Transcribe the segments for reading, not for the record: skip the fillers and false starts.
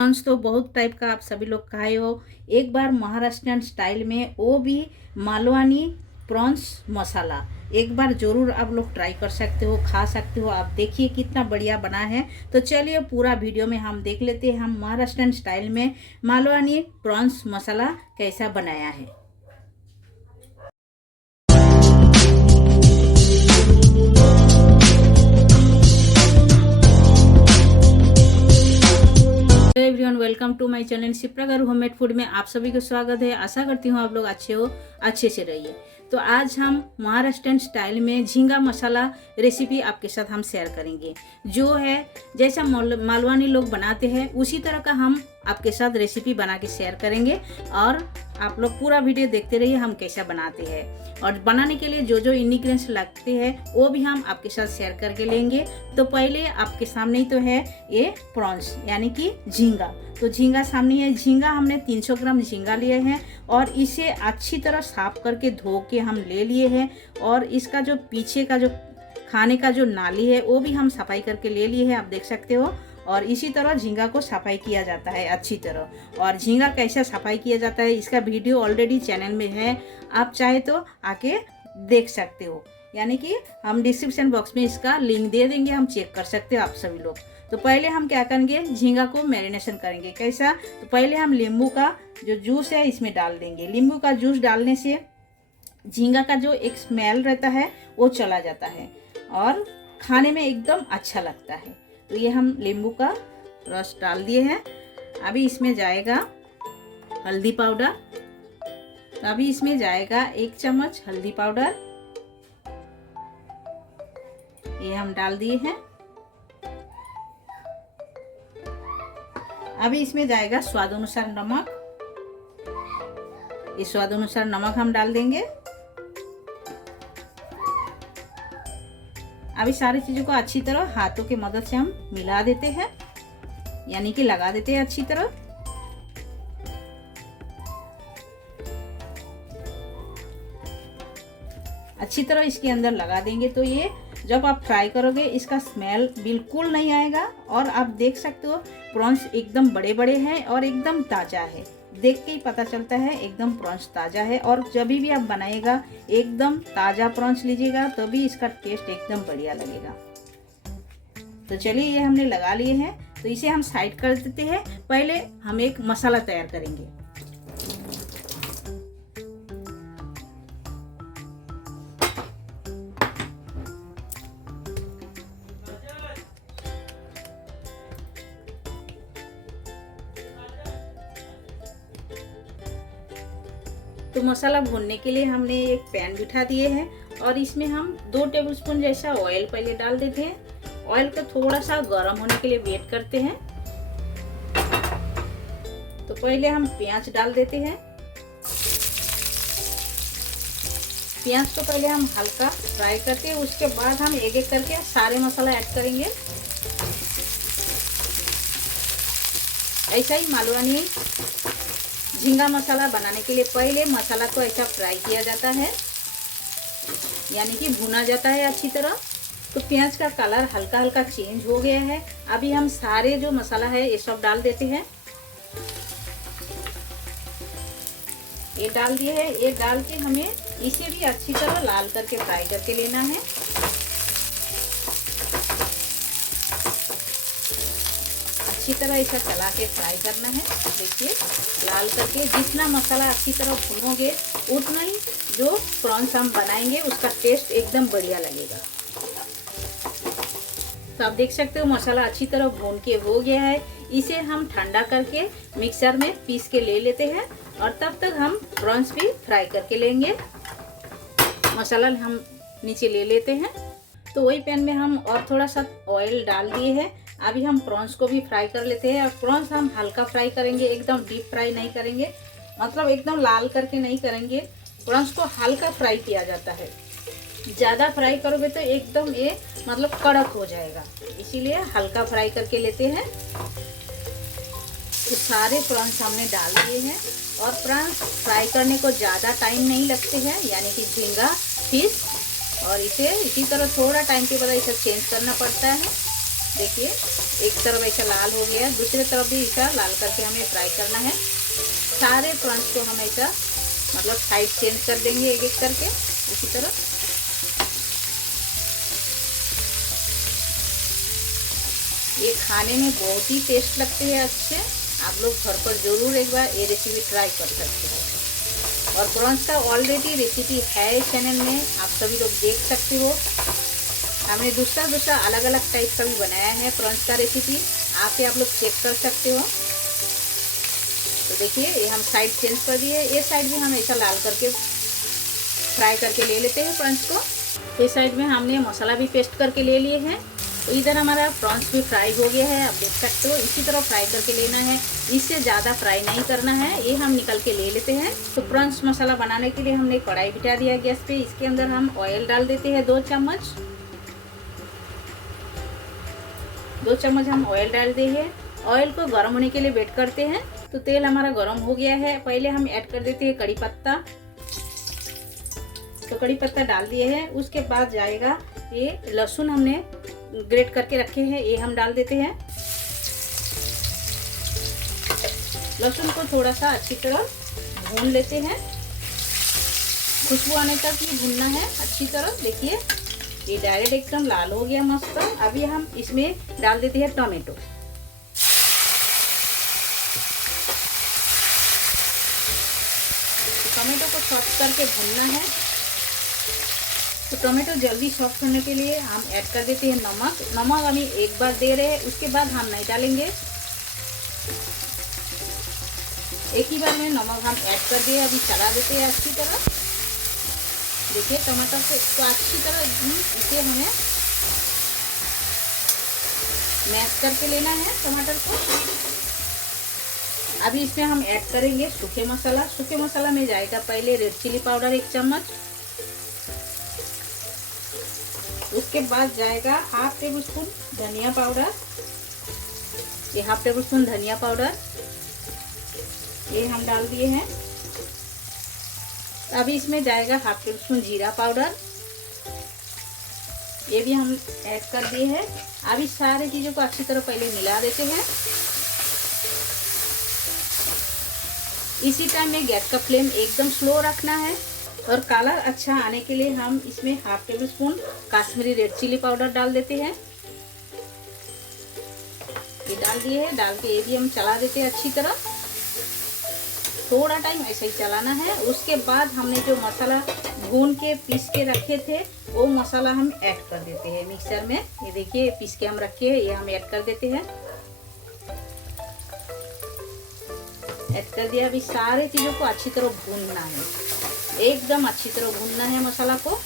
Prawns तो बहुत type का आप सभी लोग खाए हो। एक बार महाराष्ट्रियन स्टाइल में, वो भी मालवानी प्रॉन्स मसाला, एक बार ज़रूर आप लोग ट्राई कर सकते हो, खा सकते हो। आप देखिए कितना बढ़िया बना है। तो चलिए पूरा वीडियो में हम देख लेते हैं हम महाराष्ट्रियन स्टाइल में मालवानी प्रॉन्स मसाला कैसा बनाया है। Everyone, welcome to my channel Shipra garu homemade food में आप सभी को स्वागत है। आशा करती हूँ आप लोग अच्छे से रहिए। तो आज हम महाराष्ट्रियन स्टाइल में झींगा मसाला रेसिपी आपके साथ हम शेयर करेंगे, जो है जैसा मालवानी लोग बनाते हैं उसी तरह का हम आपके साथ रेसिपी बना के शेयर करेंगे। और आप लोग पूरा वीडियो देखते रहिए हम कैसा बनाते हैं, और बनाने के लिए जो जो इंग्रेडिएंट्स लगते हैं वो भी हम आपके साथ शेयर करके लेंगे। तो पहले आपके सामने ही तो है ये प्रॉन्स यानी कि झींगा। तो झींगा सामने है। झींगा हमने 300 ग्राम झींगा लिए हैं और इसे अच्छी तरह साफ करके धो के हम ले लिए हैं। और इसका जो पीछे का जो खाने का जो नाली है वो भी हम सफाई करके ले लिए हैं, आप देख सकते हो। और इसी तरह झींगा को सफाई किया जाता है अच्छी तरह। और झींगा कैसे सफाई किया जाता है इसका वीडियो ऑलरेडी चैनल में है, आप चाहे तो आके देख सकते हो। यानी कि हम डिस्क्रिप्शन बॉक्स में इसका लिंक दे देंगे, हम चेक कर सकते हो आप सभी लोग। तो पहले हम क्या करेंगे, झींगा को मैरिनेशन करेंगे। कैसा? तो पहले हम नींबू का जो जूस है इसमें डाल देंगे। नींबू का जूस डालने से झींगा का जो एक स्मेल रहता है वो चला जाता है और खाने में एकदम अच्छा लगता है। तो ये हम नींबू का रस डाल दिए हैं। अभी इसमें जाएगा हल्दी पाउडर। तो अभी इसमें जाएगा 1 चम्मच हल्दी पाउडर, ये हम डाल दिए हैं। अभी इसमें जाएगा स्वाद अनुसार नमक, ये स्वाद अनुसार नमक हम डाल देंगे। अभी सारी चीज़ों को अच्छी तरह हाथों की मदद से हम मिला देते हैं, यानी कि लगा देते हैं अच्छी तरह। अच्छी तरह इसके अंदर लगा देंगे तो ये जब आप फ्राई करोगे इसका स्मेल बिल्कुल नहीं आएगा। और आप देख सकते हो प्रॉन्स एकदम बड़े बड़े हैं और एकदम ताज़ा है, देख के ही पता चलता है एकदम प्रॉन्स ताज़ा है। और जब भी आप बनाएगा एकदम ताज़ा प्रॉन्स लीजिएगा तभी इसका टेस्ट एकदम बढ़िया लगेगा। तो चलिए ये हमने लगा लिए हैं, तो इसे हम साइड कर देते हैं। पहले हम एक मसाला तैयार करेंगे। तो मसाला भूनने के लिए हमने एक पैन बिठा दिए हैं और इसमें हम 2 टेबलस्पून जैसा ऑयल पहले डाल देते हैं। ऑयल को थोड़ा सा गर्म होने के लिए वेट करते हैं। तो पहले हम प्याज डाल देते हैं। प्याज को पहले हम हल्का फ्राई करते हैं, उसके बाद हम एक एक करके सारे मसाला ऐड करेंगे। ऐसा ही मालवानी झींगा मसाला बनाने के लिए पहले मसाला को ऐसा फ्राई किया जाता है, यानी कि भुना जाता है अच्छी तरह। तो प्याज का कलर हल्का हल्का चेंज हो गया है। अभी हम सारे जो मसाला है ये सब डाल देते हैं। ये डाल दिए है। ये डाल के हमें इसे भी अच्छी तरह लाल करके फ्राई करके लेना है। अच्छी तरह इसे चला के फ्राई करना है। देखिए लाल करके, जितना मसाला अच्छी तरह भूनोगे उतना ही जो प्रॉन्स हम बनाएंगे उसका टेस्ट एकदम बढ़िया लगेगा। तो आप देख सकते हो मसाला अच्छी तरह भून के हो गया है। इसे हम ठंडा करके मिक्सर में पीस के ले लेते हैं और तब तक हम प्रॉन्स भी फ्राई करके लेंगे। मसाला हम नीचे ले लेते हैं। तो वही पैन में हम और थोड़ा सा ऑयल डाल दिए हैं। अभी हम प्रॉन्स को भी फ्राई कर लेते हैं। और प्रॉन्स हम हल्का फ्राई करेंगे, एकदम डीप फ्राई नहीं करेंगे, मतलब एकदम लाल करके नहीं करेंगे। प्रॉन्स को हल्का फ्राई किया जाता है, ज़्यादा फ्राई करोगे तो एकदम ये मतलब कड़क हो जाएगा, इसीलिए हल्का फ्राई करके लेते हैं। तो सारे प्रॉन्स हमने डाल दिए हैं। और प्रॉन्स फ्राई करने को ज़्यादा टाइम नहीं लगते हैं, यानी कि झींगा फिश। और इसे इसी तरह थोड़ा टाइम के बाद इसे चेंज करना पड़ता है। देखिए एक तरफ ऐसा लाल हो गया, दूसरी तरफ भी ऐसा लाल करके हमें फ्राई करना है। सारे प्रॉन्स को हम ऐसा मतलब साइड चेंज कर देंगे एक एक करके इसी तरह। ये खाने में बहुत ही टेस्ट लगते हैं अच्छे। आप लोग घर पर जरूर एक बार ये रेसिपी ट्राई कर सकते हो। और प्रॉन्स का ऑलरेडी रेसिपी है चैनल में, आप सभी लोग देख सकते हो। हमने दूसरा अलग अलग टाइप का भी बनाया है प्रॉन्स का रेसिपी, आके आप लोग चेक कर सकते हो। तो देखिए ये हम साइड चेंज कर दिए, ये साइड भी हम ऐसा लाल करके फ्राई करके ले लेते हैं प्रॉन्स को। इस साइड में हमने मसाला भी पेस्ट करके ले लिए हैं। तो इधर हमारा प्रॉन्स भी फ्राई हो गया है, आप देख सकते हो। इसी तरह फ्राई करके लेना है, इससे ज़्यादा फ्राई नहीं करना है। ये हम निकल के ले लेते हैं। तो प्रॉन्स मसाला बनाने के लिए हमने कढ़ाई बिठा दिया गैस पे। इसके अंदर हम ऑयल डाल देते हैं 2 चम्मच। 2 चम्मच हम ऑयल डाल दिए हैं। ऑयल को गर्म होने के लिए वेट करते हैं। तो तेल हमारा गर्म हो गया है। पहले हम ऐड कर देते हैं कड़ी पत्ता। तो कड़ी पत्ता डाल दिए हैं। उसके बाद जाएगा ये लहसुन हमने ग्रेट करके रखे हैं, ये हम डाल देते हैं। लहसुन को थोड़ा सा अच्छी तरह भून लेते हैं, खुशबू आने तक ये भूनना है अच्छी तरह। देखिए ये डायरेक्ट एकदम लाल हो गया मस्त। अभी हम इसमें डाल देते हैं टमाटो। टमाटो को सॉफ्ट करके भूनना है। तो टमाटो जल्दी सॉफ्ट होने के लिए हम ऐड कर देते हैं नमक। नमक अभी एक बार दे रहे हैं, उसके बाद हम नहीं डालेंगे। एक ही बार में नमक हम ऐड कर दिए। अभी चला देते हैं अच्छी तरह। देखिए टमाटर को अच्छी तरह इसे हमें मैश करके लेना है टमाटर को। अभी इसमें हम ऐड करेंगे सूखे मसाला। सूखे मसाला में जाएगा पहले रेड चिली पाउडर 1 चम्मच। उसके बाद जाएगा हाफ टेबल स्पून धनिया पाउडर। ये हाफ टेबल स्पून धनिया पाउडर ये हम डाल दिए हैं। अभी इसमें जाएगा हाफ टेबल स्पून जीरा पाउडर, ये भी हम ऐड कर दिए हैं। अभी सारे चीज़ों को अच्छी तरह पहले मिला देते हैं। इसी टाइम में गैस का फ्लेम एकदम स्लो रखना है। और कलर अच्छा आने के लिए हम इसमें half tablespoon Kashmiri red chilli powder डाल देते हैं। ये डाल दिए हैं। डाल के ये भी हम चला देते हैं अच्छी तरह। थोड़ा टाइम ऐसे ही चलाना है। उसके बाद हमने जो मसाला भून के पीस के रखे थे वो मसाला हम ऐड कर देते हैं मिक्सर में। ये देखिए पीस के हम रखे हैं, ये हम ऐड कर देते हैं। ऐड कर दिया। अभी सारे चीज़ों को अच्छी तरह भूनना है, एकदम अच्छी तरह भूनना है मसाला को।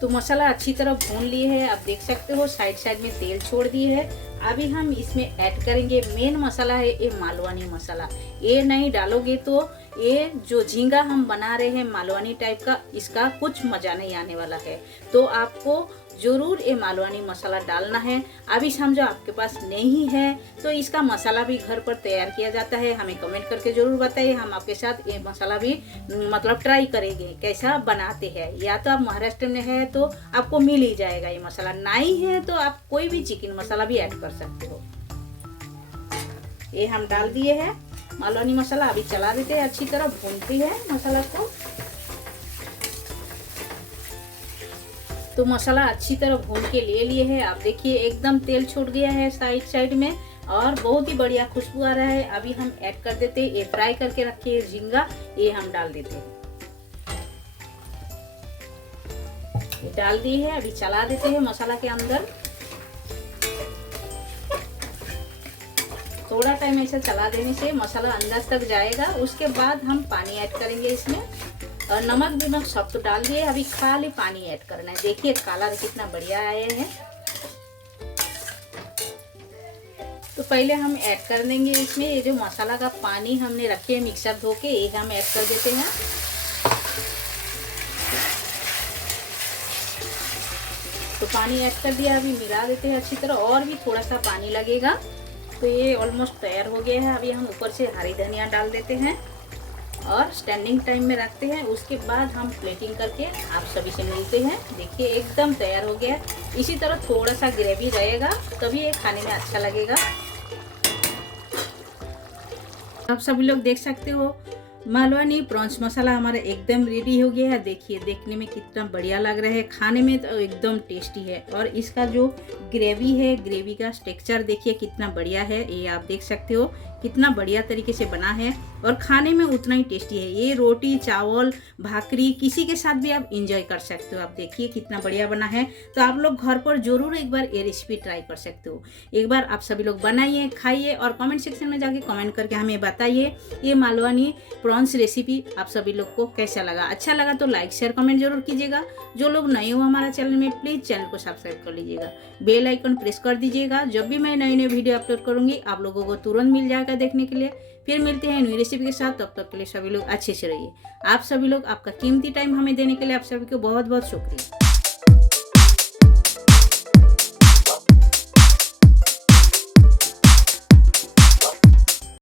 तो मसाला अच्छी तरह भून लिए है, आप देख सकते हो साइड में तेल छोड़ दिए है। अभी हम इसमें ऐड करेंगे मेन मसाला है ये मालवानी मसाला। ये नहीं डालोगे तो ये जो झींगा हम बना रहे हैं मालवानी टाइप का, इसका कुछ मजा नहीं आने वाला है। तो आपको जरूर ये मालवानी मसाला डालना है। अभी समझो आपके पास नहीं है तो इसका मसाला भी घर पर तैयार किया जाता है। हमें कमेंट करके जरूर बताइए, हम आपके साथ ये मसाला भी मतलब ट्राई करेंगे कैसा बनाते हैं। या तो आप महाराष्ट्र में है तो आपको मिल ही जाएगा ये मसाला, नहीं है तो आप कोई भी चिकन मसाला भी ऐड कर सकते हो। ये हम डाल दिए हैं मालवानी मसाला। अभी चला देते हैं, अच्छी तरह भूनती है मसाला को। तो मसाला अच्छी तरह भून के ले लिए है। आप देखिए एकदम तेल छूट गया है साइड में और बहुत ही बढ़िया खुशबू आ रहा है। अभी हम ऐड कर देते हैं ये फ्राई करके रखे झींगा, ये हम डाल देते हैं। ये डाल दिए है। अभी चला देते हैं मसाला के अंदर। थोड़ा टाइम ऐसे चला देने से मसाला अंदर तक जाएगा। उसके बाद हम पानी ऐड करेंगे इसमें। और नमक सब तो डाल दिए, अभी खाली पानी ऐड करना है। देखिए कलर कितना बढ़िया आया है। तो पहले हम ऐड कर देंगे इसमें ये जो मसाला का पानी हमने रखे है मिक्सर धो के, ये हम ऐड कर देते हैं। तो पानी ऐड कर दिया। अभी मिला देते हैं अच्छी तरह, और भी थोड़ा सा पानी लगेगा। तो ये ऑलमोस्ट तैयार हो गया है। अभी हम ऊपर से हरी धनिया डाल देते हैं। और स्टैंडिंग टाइम में रखते हैं। उसके बाद हम प्लेटिंग करके आप सभी से मिलते हैं। देखिए एकदम तैयार हो गया। इसी तरह थोड़ा सा ग्रेवी रहेगा तभी ये खाने में अच्छा लगेगा। आप सभी लोग देख सकते हो मालवनी प्रॉन्स मसाला हमारा एकदम रेडी हो गया है। देखिए देखने में कितना बढ़िया लग रहा है, खाने में तो एकदम टेस्टी है। और इसका जो ग्रेवी है, ग्रेवी का टेक्सचर देखिए कितना बढ़िया है। ये आप देख सकते हो कितना बढ़िया तरीके से बना है और खाने में उतना ही टेस्टी है। ये रोटी, चावल, भाकरी किसी के साथ भी आप इंजॉय कर सकते हो। आप देखिए कितना बढ़िया बना है। तो आप लोग घर पर जरूर एक बार ये रेसिपी ट्राई कर सकते हो। एक बार आप सभी लोग बनाइए, खाइए और कमेंट सेक्शन में जाके कमेंट करके हमें बताइए ये मालवनी प्रॉन्स रेसिपी आप सभी लोग को कैसा लगा। अच्छा लगा तो लाइक शेयर कमेंट जरूर कीजिएगा। जो लोग नए हो हमारा चैनल में प्लीज़ चैनल को सब्सक्राइब कर लीजिएगा, बेल आइकन प्रेस कर दीजिएगा। जब भी मैं नई नई वीडियो अपलोड करूंगी आप लोगों को तुरंत मिल जाएगा देखने के लिए। फिर मिलते हैं नई रेसिपी के साथ। तब तक के लिए सभी लोग अच्छे से रहिए। आप सभी लोग आपका कीमती टाइम हमें देने के लिए आप सभी को बहुत बहुत शुक्रिया।